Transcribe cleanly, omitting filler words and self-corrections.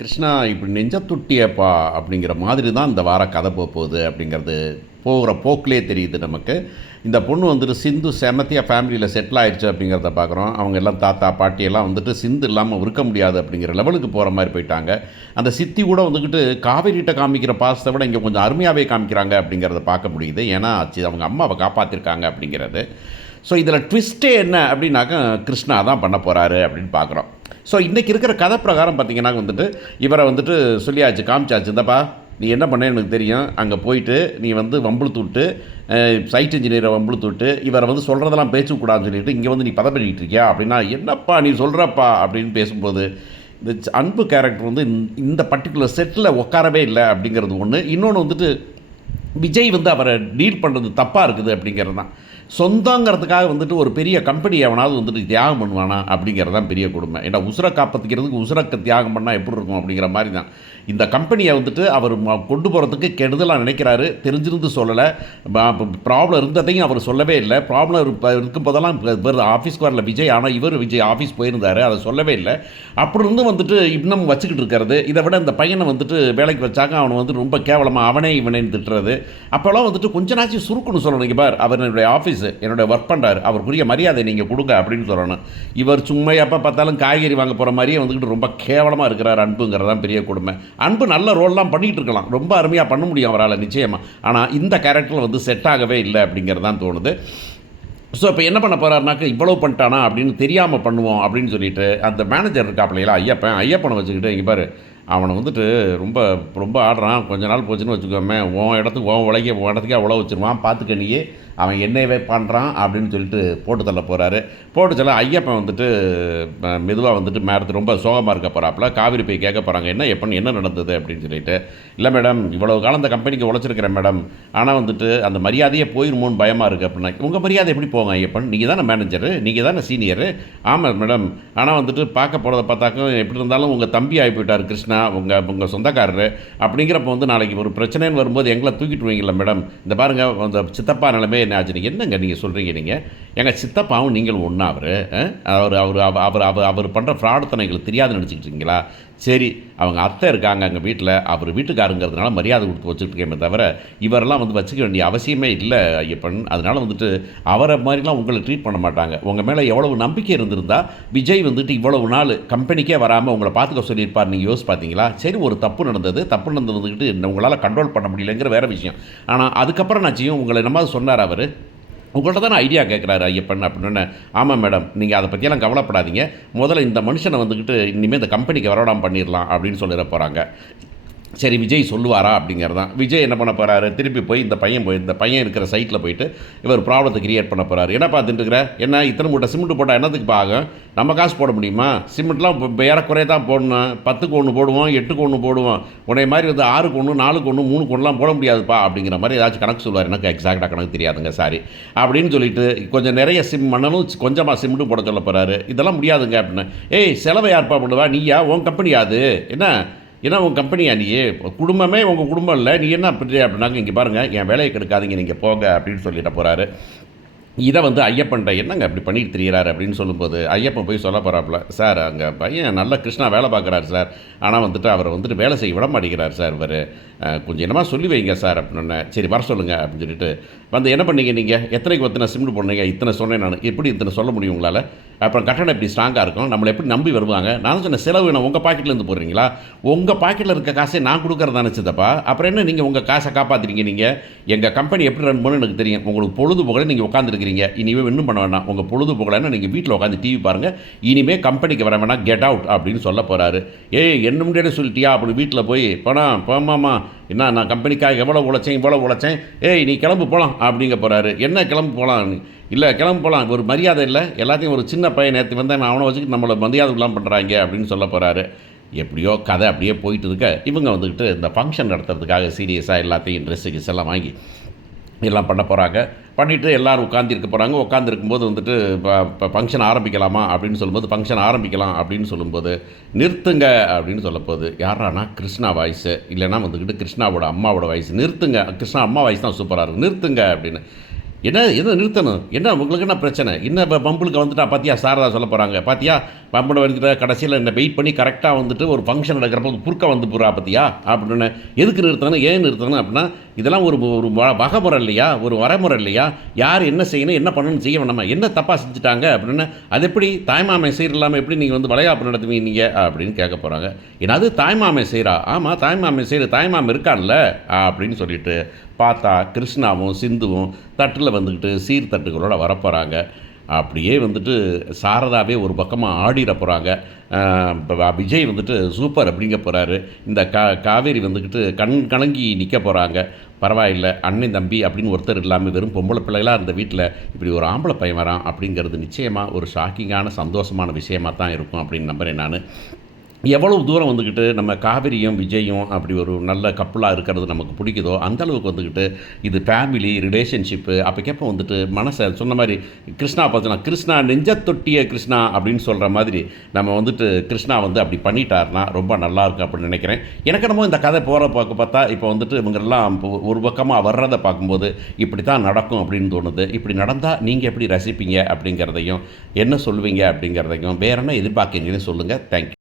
கிருஷ்ணா இப்படி நெஞ்ச துட்டியப்பா அப்படிங்கிற மாதிரி தான் இந்த வார கதை போகுது அப்படிங்கிறது போகிற போக்கிலே தெரியுது நமக்கு. இந்த பொண்ணு வந்துட்டு சிந்து செமத்தியாக ஃபேமிலியில் செட்டில் ஆயிடுச்சு அப்படிங்கிறத பார்க்குறோம். அவங்க எல்லாம் தாத்தா பாட்டியெல்லாம் வந்துட்டு சிந்து இல்லாமல் இருக்க முடியாது அப்படிங்கிற லெவலுக்கு போகிற மாதிரி போயிட்டாங்க. அந்த சித்தி கூட வந்துக்கிட்டு காவேரிட்ட காமிக்கிற பாசத்தை விட இங்கே கொஞ்சம் அருமையாகவே காமிக்கிறாங்க அப்படிங்கிறத பார்க்க முடியுது. ஏன்னா அவங்க அம்மாவை காப்பாற்றிருக்காங்க அப்படிங்கிறது. ஸோ இதில் ட்விஸ்ட்டே என்ன அப்படின்னாக்கா கிருஷ்ணா தான் பண்ண போகிறாரு அப்படின்னு பார்க்குறோம். ஸோ இன்றைக்கி இருக்கிற கதை பிரகாரம் பார்த்திங்கன்னா வந்துட்டு இவரை வந்துட்டு சொல்லியாச்சு, காமிச்சாச்சு, இந்தப்பா நீ என்ன பண்ண எனக்கு தெரியும், அங்கே போயிட்டு நீ வந்து வம்புழுத்து விட்டு சைட் இன்ஜினியரை வம்புழுத்து விட்டு இவரை வந்து சொல்கிறதெல்லாம் பேசக்கூடாதுன்னு சொல்லிட்டு இங்கே வந்து நீ பதப்பிக்கிட்டு இருக்கியா அப்படின்னா, என்னப்பா நீ சொல்கிறப்பா அப்படின்னு பேசும்போது இந்த அன்பு கேரக்டர் வந்து இந்த பர்டிகுலர் செட்டில் உட்காரவே இல்லை அப்படிங்கிறது ஒன்று. இன்னொன்று வந்துட்டு விஜய் வந்து அவரை டீல் பண்ணுறது தப்பாக இருக்குது அப்படிங்கிறது தான். சொந்தங்கிறதுக்காக வந்துட்டு ஒரு பெரிய கம்பெனி எவனாவது வந்துட்டு தியாகம் பண்ணுவானா அப்படிங்கிறது தான் பெரிய கொடுமை. ஏன்னா உசுரை காப்பாற்றிக்கிறதுக்கு உசுரக்க தியாகம் பண்ணால் எப்படி இருக்கும் அப்படிங்கிற மாதிரி தான் இந்த கம்பெனியை வந்துட்டு அவர் கொண்டு போகிறதுக்கு கெடுதலாக நினைக்கிறாரு. தெரிஞ்சிருந்து சொல்லலை, ப்ராப்ளம் இருந்ததையும் அவர் சொல்லவே இல்லை. ப்ராப்ளம் இருக்கும் போதெல்லாம் இவர் ஆஃபீஸ்க்கு வரல விஜய், ஆனால் விஜய் ஆஃபீஸ் போயிருந்தார், அதை சொல்லவே இல்லை. அப்படி இருந்து வந்துட்டு இன்னும் வச்சுக்கிட்டு இருக்கிறது. இதை விட இந்த பையனை வந்துட்டு வேலைக்கு வச்சாக்க அவனை வந்து ரொம்ப கேவலமாக அவனே இவனேன்னு திட்டுறது. அப்போல்லாம் வந்துட்டு கொஞ்ச நாச்சும் சுருக்குன்னு சொல்லணும், இங்கே பார் அவர் என்னுடைய ஆஃபீஸ் என்னுடைய ஒர்க் பண்ணுறாரு, அவருக்குரிய மரியாதை நீங்கள் கொடுங்க அப்படின்னு சொல்லணும். இவர் சும்மா எப்போ பார்த்தாலும் காய்கறி வாங்க போகிற மாதிரியே வந்துக்கிட்டு ரொம்ப கேவலமாக இருக்கிறார். அன்புங்கிறதான் பெரிய கொடுமை. அன்பு நல்ல ரோல்லாம் பண்ணிகிட்டு இருக்கலாம், ரொம்ப அருமையாக பண்ண முடியும் அவரால் நிச்சயமாக. ஆனால் இந்த கேரக்டரில் வந்து செட் ஆகவே இல்லை அப்படிங்கிறது தான் தோணுது. ஸோ இப்போ என்ன பண்ண போகிறாருனாக்க இவ்வளோ பண்ணிட்டானா அப்படின்னு தெரியாமல் பண்ணுவோம் அப்படின்னு சொல்லிட்டு அந்த மேனேஜர் இருக்காப்பிள்ளைங்களா ஐயப்பனை வச்சுக்கிட்டு இங்கே பாரு அவனை வந்துட்டு ரொம்ப ரொம்ப ஆடுறான், கொஞ்ச நாள் போச்சுன்னு வச்சுக்கோமே உன் இடத்துக்கு உன் இடத்துக்கே உழவு வச்சுருவான், பார்த்துக்க நீயே அவன் என்னவே பண்ணுறான் அப்படின்னு சொல்லிட்டு போட்டு தள்ள போகிறாரு. போட்டு சொல்ல ஐயப்பன் வந்துட்டு மெதுவாக வந்துட்டு மேடத்து ரொம்ப சோகமாக இருக்க போகிறாப்புல. காவிரி போய் கேட்க போகிறாங்க, என்ன நடந்தது அப்படின்னு சொல்லிட்டு. இல்லை மேடம், இவ்வளோ காலம் அந்த கம்பெனிக்கு உழைச்சிருக்கிறேன் மேடம், ஆனால் வந்துட்டு அந்த மரியாதையே போயிருமோன்னு பயமாக இருக்குது அப்படின்னா. உங்கள் மரியாதை எப்படி போங்க ஐயப்பன், நீங்கள் தானே மேனேஜரு, நீங்கள் தானே சீனியரு. ஆமாம் மேடம், ஆனால் வந்துட்டு பார்க்க போகிறத பார்த்தாக்கும் எப்படி இருந்தாலும் உங்கள் தம்பி ஆகி போயிட்டார் கிருஷ்ணா, உங்கள் சொந்தக்காரரு. அப்படிங்கிறப்ப வந்து நாளைக்கு ஒரு பிரச்சனைன்னு வரும்போது எங்களை தூக்கிட்டு வைங்களா மேடம். இந்த பாருங்கள் அந்த சித்தப்பா நிலைமை என்ன ஆச்சு, நீங்கள் என்னங்க நீங்கள் சொல்கிறீங்க, நீங்கள் எங்கள் சித்தப்பாவும் நீங்களும் ஒன்றா அவர் பண்ணுற ஃப்ராடுத்தனை எங்களுக்கு தெரியாதுன்னு நினச்சிக்கிட்டு இருக்கீங்களா? சரி, அவங்க அத்தை இருக்காங்க அங்கே வீட்டில், அவர் வீட்டுக்காருங்கிறதுனால மரியாதை கொடுத்து வச்சுக்கிட்டுருக்கேன் தவிர இவரெல்லாம் வந்து வச்சுக்க வேண்டிய அவசியமே இல்லை ஐயப்பன். அதனால் வந்துட்டு அவரை மாதிரிலாம் உங்களை ட்ரீட் பண்ண மாட்டாங்க. உங்கள் மேலே எவ்வளவு நம்பிக்கை இருந்திருந்தா விஜய் வந்துட்டு இவ்வளவு நாள் கம்பெனிக்கே வராமல் உங்களை பார்த்துக்க சொல்லியிருப்பார். நீங்கள் யோசிச்சு பார்த்தீங்களா? சரி, ஒரு தப்பு நடந்தது வந்துக்கிட்டு உங்களால் கண்ட்ரோல் பண்ண முடியலைங்கிற வேறு விஷயம். ஆனால் அதுக்கப்புறம் நான் செய்யும் உங்களை என்னமாவது சொன்னார் அவர், உங்கள்கிட்ட தான் ஐடியா கேட்குறாரு ஐயப்பன் அப்படின்னு. ஆமாம் மேடம், நீங்கள் அதை பற்றியெல்லாம் கவலைப்படாதீங்க, முதல்ல இந்த மனுஷனை வந்துக்கிட்டு இனிமேல் இந்த கம்பெனிக்கு வரவிடாமல் பண்ணிடலாம் அப்படின்னு சொல்லிட போகிறாங்க. சரி, விஜய் சொல்லுவாரா அப்படிங்கிறது தான். விஜய் என்ன பண்ண போகிறாரு, திருப்பி போய் இந்த பையன் இருக்கிற சைட்டில் போயிட்டு இவர் ப்ராப்ளத்தை கிரியேட் பண்ண போகிறாரு. என்ன பார்த்துட்டுருக்குற, என்ன இத்தனை மூட்டை சிமெண்ட் போட்டால் என்னத்துக்கு ஆகும், நம்ம காசு போட முடியுமா? சிமெண்ட்லாம் ஏறக்குறைய தான் போடணும், 10க்கு 1 போடுவோம், 8க்கு 1 போடுவோம், உடைய மாதிரி வந்து 6க்கு 1 4க்கு 1 3க்கு 1லாம் போட முடியாதுப்பா அப்படிங்கிற மாதிரி ஏதாச்சும் கணக்கு சொல்லுவார். எனக்கு எக்ஸாக்டாக கணக்கு தெரியாதுங்க, சாரி அப்படின்னு சொல்லிட்டு கொஞ்சம் நிறைய மண்ணனும் கொஞ்சமாக சிமெண்ட்டும் போட சொல்ல போகிறாரு. இதெல்லாம் முடியாதுங்க அப்படின்னு. ஏய், செலவை யார்ப்பா பண்ணுவா, நீயா, உன் கம்பெனியா அது, ஏன்னா உங்கள் கம்பெனியா, நீ குடும்பமே உங்கள் குடும்பம் இல்லை, நீ என்ன அப்படி அப்படின்னாங்க. இங்கே பாருங்கள், என் வேலையை கெடுக்காதீங்க, நீங்கள் போங்க அப்படின்னு சொல்லிட்டு போகிறாரு. இதை வந்து ஐயப்பன்ட்ட என்னங்க அப்படி பண்ணிட்டு தெரிகிறாரு அப்படின்னு சொல்லும்போது ஐயப்பன் போய் சொல்ல போகிறாப்புல, சார் அங்கே பையன் நல்ல கிருஷ்ணா வேலை பார்க்குறாரு சார், ஆனால் வந்துட்டு அவரை வந்துட்டு வேலை செய்ய விட மாட்டேங்கிறார் சார், இவர் கொஞ்சம் என்னமா சொல்லி வைங்க சார் அப்படின்னு. சரி, வர சொல்லுங்கள் அப்படின்னு சொல்லிட்டு வந்து என்ன பண்ணீங்க, நீங்கள் எத்தனைக்கு ஒத்தனை சிமெண்ட் போடுறீங்க, இத்தனை சொன்னேன் நான், எப்படி இத்தனை சொல்ல முடியும் உங்களால்? அப்புறம் கட்டணம் எப்படி ஸ்ட்ராங்காக இருக்கும், நம்மளை எப்படி நம்பி வருவாங்க? நான் சொன்ன செலவு வேணும், உங்கள் பாக்கெட்லேருந்து போடுறீங்களா? உங்கள் பாக்கெட்டில் இருக்க காசை நான் கொடுக்குறதா நினச்சதப்பா, அப்புறம் என்ன நீங்கள் உங்கள் காசை காப்பாற்றுறீங்க? நீங்கள் எங்கள் கம்பெனி எப்படி ரன் பண்ணணும் எனக்கு தெரியும், உங்களுக்கு பொழுதுபோகலை நீங்கள் உட்காந்துருக்கிறீங்க, இனிமேல் இன்னும் பண்ண வேண்டாம், உங்கள் பொழுதுபோகலைன்னா நீங்கள் வீட்டில் உட்காந்து டிவி பாருங்கள், இனிமேல் கம்பெனிக்கு வர வேணாம், கெட் அவுட் அப்படின்னு சொல்ல போகிறாரு. ஏய், என்ன முன்னாடி சொல்லிட்டியா அப்படி வீட்டில் போய் போமாம்மா, என்ன நான் கம்பெனிக்காக எவ்வளோ உழைச்சேன், ஏய் நீ கிளம்பு போகலாம் அப்படிங்க போகிறாரு. என்ன கிளம்பு போகலாம், இல்லை கிளம்பு போகலாம், ஒரு மரியாதை இல்லை, எல்லாத்தையும் ஒரு சின்ன பையன் நேற்று வந்தேன் நான் அவனை வச்சுக்கிட்டு நம்மளை மரியாதை இல்லாமல் பண்ணுறாங்க அப்படின்னு சொல்ல போகிறாரு. எப்படியோ கதை அப்படியே போயிட்டு இருக்க இவங்க வந்துக்கிட்டு இந்த ஃபங்க்ஷன் நடத்துறதுக்காக சீரியஸாக எல்லாத்தையும் ட்ரெஸ்ஸுக்கு எல்லாம் வாங்கி எல்லாம் பண்ண போகிறாங்க. பண்ணிவிட்டு எல்லோரும் உட்காந்துருக்க போகிறாங்க. உட்காந்துருக்கும்போது வந்துட்டு இப்போ ஃபங்க்ஷன் ஆரம்பிக்கலாமா அப்படின்னு சொல்லும்போது ஃபங்க்ஷன் ஆரம்பிக்கலாம் அப்படின்னு சொல்லும்போது நிறுத்துங்க அப்படின்னு சொல்லப்போகுது. யாரானா கிருஷ்ணா வாய்ஸு, இல்லைனா வந்துக்கிட்டு கிருஷ்ணாவோட அம்மாவோட வாய்ஸ். நிறுத்துங்க, கிருஷ்ணா அம்மா வாய்ஸ் தான் சூப்பராக இருக்கும், நிறுத்துங்க அப்படின்னு. என்ன எதை நிறுத்தணும்? என்ன உங்களுக்கு என்ன பிரச்சனை? என்ன பம்புலுக்கு வந்துட்டா பாத்தியா சாரதா சொல்லப் போறாங்க. பாத்தியா பம்புல வந்துட்டு கடைசியில என்ன வெயிட் பண்ணி கரெக்ட்டா வந்துட்டு ஒரு ஃபங்ஷன் நடக்கிறப்போ குறுக்க வந்து போறா பாத்தியா? அப்படின்னு. எதுக்கு நிறுத்தணும்? ஏன் நிறுத்தணும்? அப்படின்னா, இதெல்லாம் ஒரு ஒரு வகமுறை இல்லையா? ஒரு வரைமுறை இல்லையா? யார் என்ன செய்யணும், என்ன பண்ணணும்னு செய்ய வேணாமா? என்ன தப்பா செஞ்சுட்டாங்க அப்படின்னு. அது எப்படி தாய்மாமன் சீர் இல்லாம எப்படி நீங்க வந்து வளைகாப்பு நடத்துவீங்க நீங்க? அப்படின்னு கேட்கப் போறாங்க. என்னது தாய்மாமன் சீரா? ஆமா தாய்மாமன் சீர். தாய்மாமன் இருக்கான்ல அப்படின்னு சொல்லிட்டு பார்த்தா கிருஷ்ணாவும் சிந்துவும் தட்டில் வந்துக்கிட்டு சீர்தட்டுகளோட வரப்போகிறாங்க. அப்படியே வந்துட்டு சாரதாவே ஒரு பக்கமாக ஆடிட போகிறாங்க. விஜய் வந்துட்டு சூப்பர் அப்படிங்க போகிறாரு. இந்த காவேரி வந்துக்கிட்டு கண் கலங்கி நிற்க போகிறாங்க. பரவாயில்லை அண்ணன் தம்பி அப்படின்னு ஒருத்தர் இல்லாமல் வெறும் பொம்பளை பிள்ளைகளாக இருந்த வீட்டில் இப்படி ஒரு ஆம்பளை பையன் வரான் அப்படிங்கிறது நிச்சயமாக ஒரு ஷாக்கிங்கான சந்தோஷமான விஷயமாக தான் இருக்கும் அப்படின்னு நம்புகிறேன் நான். எவ்வளவு தூரம் வந்துக்கிட்டு நம்ம காவேரியும் விஜயும் அப்படி ஒரு நல்ல கப்புலாக இருக்கிறது நமக்கு பிடிக்குதோ அந்தளவுக்கு வந்துக்கிட்டு இது ஃபேமிலி ரிலேஷன்ஷிப்பு அப்போக்கப்போ வந்துட்டு மனசை சொன்ன மாதிரி கிருஷ்ணா பார்த்தோன்னா கிருஷ்ணா நெஞ்ச தொட்டிய கிருஷ்ணா அப்படின்னு சொல்கிற மாதிரி நம்ம வந்துட்டு கிருஷ்ணா வந்து அப்படி பண்ணிட்டாருன்னா ரொம்ப நல்லாயிருக்கும் அப்படின்னு நினைக்கிறேன். எனக்கு என்னமோ இந்த கதை போகிற பார்த்தா இப்போ வந்துட்டு இவங்கெல்லாம் ஒரு பக்கமாக வர்றதை பார்க்கும்போது இப்படி தான் நடக்கும் அப்படின்னு தோணுது. இப்படி நடந்தால் நீங்கள் எப்படி ரசிப்பீங்க அப்படிங்கிறதையும் என்ன சொல்லுவீங்க அப்படிங்கிறதையும் வேற என்ன எதிர்பார்க்கீங்கன்னு சொல்லுங்கள். தேங்க்யூ.